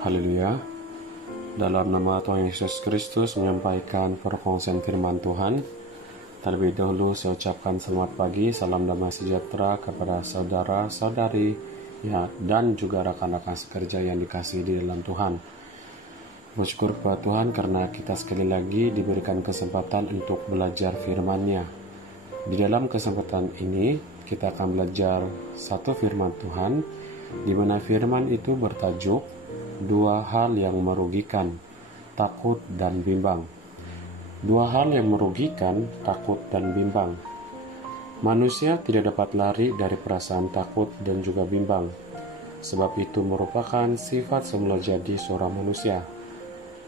Haleluya. Dalam nama Tuhan Yesus Kristus menyampaikan perkongsian firman Tuhan. Terlebih dahulu saya ucapkan selamat pagi, salam damai sejahtera kepada saudara-saudari ya, dan juga rekan-rekan sekerja yang dikasihi di dalam Tuhan. Bersyukur kepada Tuhan karena kita sekali lagi diberikan kesempatan untuk belajar firman-Nya. Di dalam kesempatan ini kita akan belajar satu firman Tuhan, di mana firman itu bertajuk dua hal yang merugikan, takut dan bimbang. Dua hal yang merugikan, takut dan bimbang. Manusia tidak dapat lari dari perasaan takut dan juga bimbang, sebab itu merupakan sifat semula jadi seorang manusia.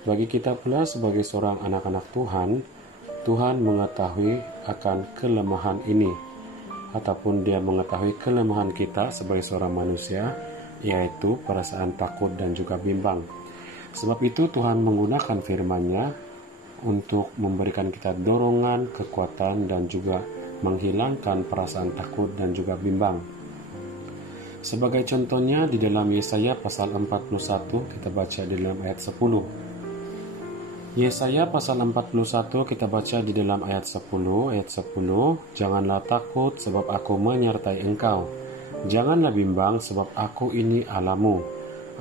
Bagi kita pula sebagai seorang anak-anak Tuhan, Tuhan mengetahui akan kelemahan ini, ataupun Dia mengetahui kelemahan kita sebagai seorang manusia, yaitu perasaan takut dan juga bimbang. Sebab itu Tuhan menggunakan firman-Nya untuk memberikan kita dorongan, kekuatan, dan juga menghilangkan perasaan takut dan juga bimbang. Sebagai contohnya di dalam Yesaya pasal 41 kita baca di dalam ayat 10. Yesaya pasal 41 kita baca di dalam ayat 10. Ayat 10, janganlah takut sebab aku menyertai engkau. Janganlah bimbang sebab aku ini Allahmu.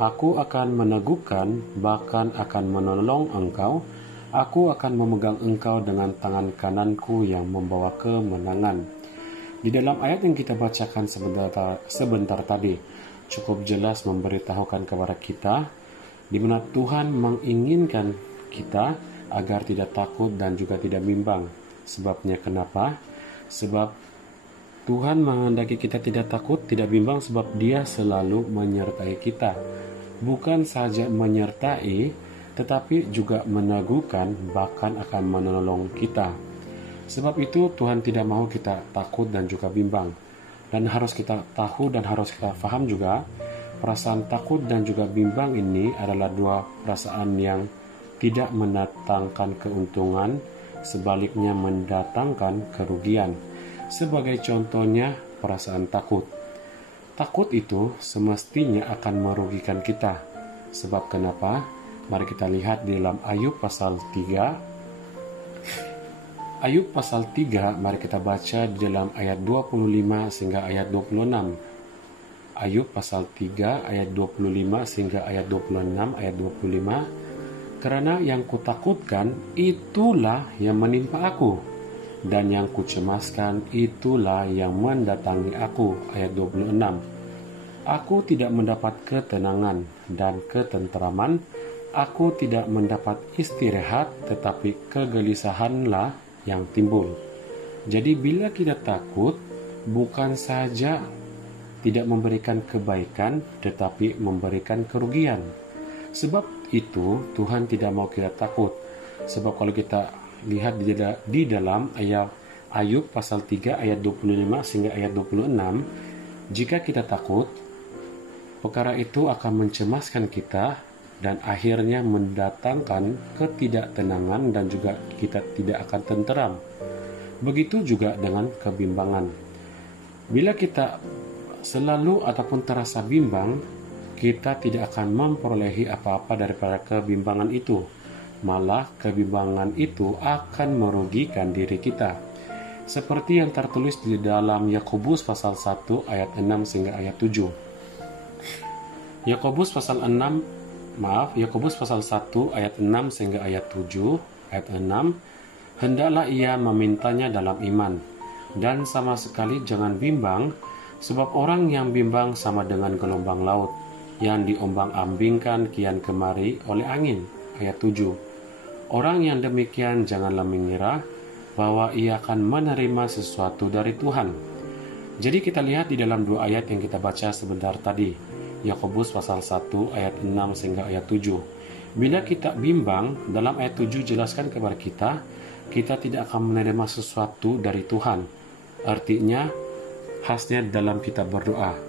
Aku akan meneguhkan, bahkan akan menolong engkau. Aku akan memegang engkau dengan tangan kananku yang membawa kemenangan. Di dalam ayat yang kita bacakan sebentar tadi, cukup jelas memberitahukan kepada kita, di mana Tuhan menginginkan kita agar tidak takut dan juga tidak bimbang. Sebabnya kenapa? Sebab Tuhan menghendaki kita tidak takut, tidak bimbang sebab Dia selalu menyertai kita. Bukan saja menyertai, tetapi juga meneguhkan, bahkan akan menolong kita. Sebab itu Tuhan tidak mau kita takut dan juga bimbang. Dan harus kita tahu dan harus kita paham juga, perasaan takut dan juga bimbang ini adalah dua perasaan yang tidak mendatangkan keuntungan, sebaliknya mendatangkan kerugian. Sebagai contohnya, perasaan takut. Takut itu semestinya akan merugikan kita. Sebab kenapa? Mari kita lihat di dalam Ayub pasal 3. Ayub pasal 3, mari kita baca di dalam ayat 25 sehingga ayat 26. Ayub pasal 3 ayat 25 sehingga ayat 26, ayat 25. Karena yang kutakutkan itulah yang menimpa aku, dan yang kucemaskan itulah yang mendatangi aku. Ayat 26. Aku tidak mendapat ketenangan dan ketenteraman, aku tidak mendapat istirahat, tetapi kegelisahanlah yang timbul. Jadi bila kita takut, bukan saja tidak memberikan kebaikan, tetapi memberikan kerugian. Sebab itu Tuhan tidak mau kita takut. Sebab kalau kita lihat di dalam ayat Ayub pasal 3 ayat 25 sehingga ayat 26, jika kita takut, perkara itu akan mencemaskan kita dan akhirnya mendatangkan ketidaktenangan dan juga kita tidak akan tenteram. Begitu juga dengan kebimbangan. Bila kita selalu ataupun terasa bimbang, kita tidak akan memperolehi apa-apa daripada kebimbangan itu. Malah kebimbangan itu akan merugikan diri kita. Seperti yang tertulis di dalam Yakobus pasal 1 ayat 6 sehingga ayat 7. Yakobus pasal 1 ayat 6 sehingga ayat 7. Ayat 6, hendaklah ia memintanya dalam iman, dan sama sekali jangan bimbang, sebab orang yang bimbang sama dengan gelombang laut, yang diombang-ambingkan kian kemari oleh angin. Ayat 7. Orang yang demikian janganlah mengira bahwa ia akan menerima sesuatu dari Tuhan. Jadi kita lihat di dalam dua ayat yang kita baca sebentar tadi, Yakobus pasal 1 ayat 6 sehingga ayat 7. Bila kita bimbang, dalam ayat 7 jelaskan kepada kita tidak akan menerima sesuatu dari Tuhan. Artinya, khasnya dalam kita berdoa,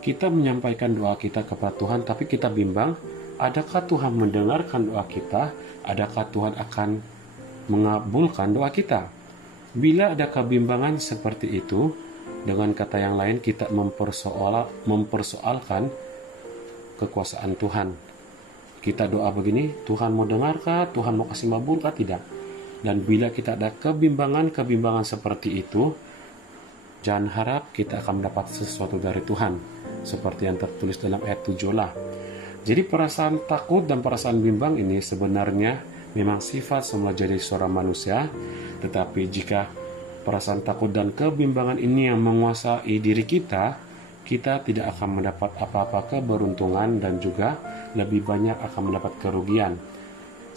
kita menyampaikan doa kita kepada Tuhan, tapi kita bimbang, adakah Tuhan mendengarkan doa kita? Adakah Tuhan akan mengabulkan doa kita? Bila ada kebimbangan seperti itu, dengan kata yang lain kita mempersoalkan kekuasaan Tuhan. Kita doa begini, Tuhan mau dengarkah? Tuhan mau kasih mabulkah? Tidak. Dan bila kita ada kebimbangan seperti itu, jangan harap kita akan mendapat sesuatu dari Tuhan, seperti yang tertulis dalam ayat 7 lah. Jadi perasaan takut dan perasaan bimbang ini sebenarnya memang sifat semula jadi seorang manusia, tetapi jika perasaan takut dan kebimbangan ini yang menguasai diri kita, kita tidak akan mendapat apa-apa keberuntungan dan juga lebih banyak akan mendapat kerugian.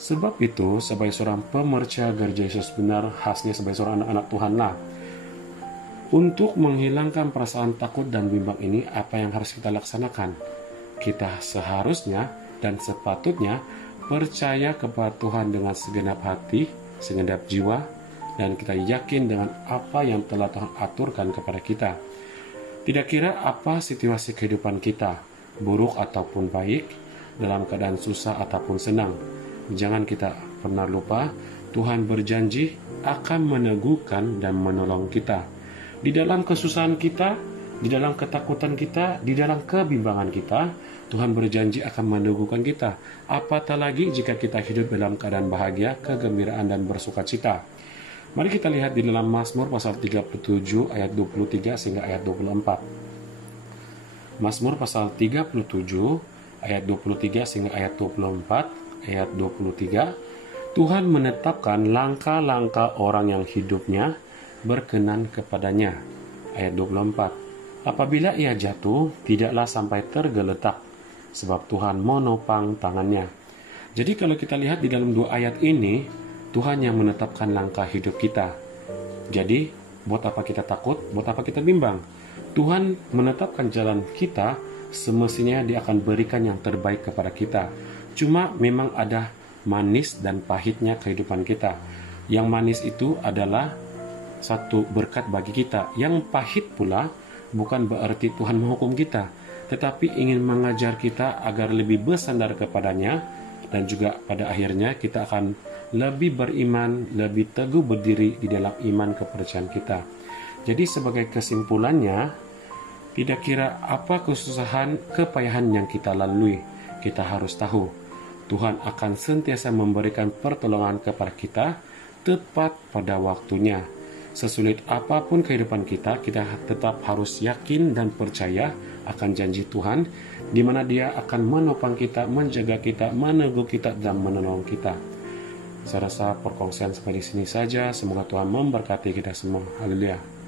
Sebab itu, sebagai seorang pemercaya gereja Yesus benar, khasnya sebagai seorang anak-anak Tuhan lah, untuk menghilangkan perasaan takut dan bimbang ini, apa yang harus kita laksanakan? Kita seharusnya dan sepatutnya percaya kepada Tuhan dengan segenap hati, segenap jiwa, dan kita yakin dengan apa yang telah Tuhan aturkan kepada kita. Tidak kira apa situasi kehidupan kita, buruk ataupun baik, dalam keadaan susah ataupun senang. Jangan kita pernah lupa, Tuhan berjanji akan meneguhkan dan menolong kita. Di dalam kesusahan kita, di dalam ketakutan kita, di dalam kebimbangan kita, Tuhan berjanji akan meneguhkan kita. Apatah lagi jika kita hidup dalam keadaan bahagia, kegembiraan, dan bersukacita. Mari kita lihat di dalam Mazmur pasal 37 ayat 23 sehingga ayat 24. Mazmur pasal 37 ayat 23 sehingga ayat 24. Ayat 23, Tuhan menetapkan langkah-langkah orang yang hidupnya berkenan kepadanya. Ayat 24, apabila ia jatuh, tidaklah sampai tergeletak, sebab Tuhan menopang tangannya. Jadi kalau kita lihat di dalam dua ayat ini, Tuhan yang menetapkan langkah hidup kita. Jadi, buat apa kita takut? Buat apa kita bimbang? Tuhan menetapkan jalan kita, semestinya Dia akan berikan yang terbaik kepada kita. Cuma memang ada manis dan pahitnya kehidupan kita. Yang manis itu adalah satu berkat bagi kita. Yang pahit pula bukan berarti Tuhan menghukum kita, tetapi ingin mengajar kita agar lebih bersandar kepadanya, dan juga pada akhirnya kita akan lebih beriman, lebih teguh berdiri di dalam iman kepercayaan kita. Jadi sebagai kesimpulannya, tidak kira apa kesusahan, kepayahan yang kita lalui, kita harus tahu Tuhan akan sentiasa memberikan pertolongan kepada kita tepat pada waktunya. Sesulit apapun kehidupan kita, kita tetap harus yakin dan percaya akan janji Tuhan, di mana Dia akan menopang kita, menjaga kita, meneguh kita, dan menolong kita. Saya rasa perkongsian sampai di sini saja. Semoga Tuhan memberkati kita semua. Haleluya.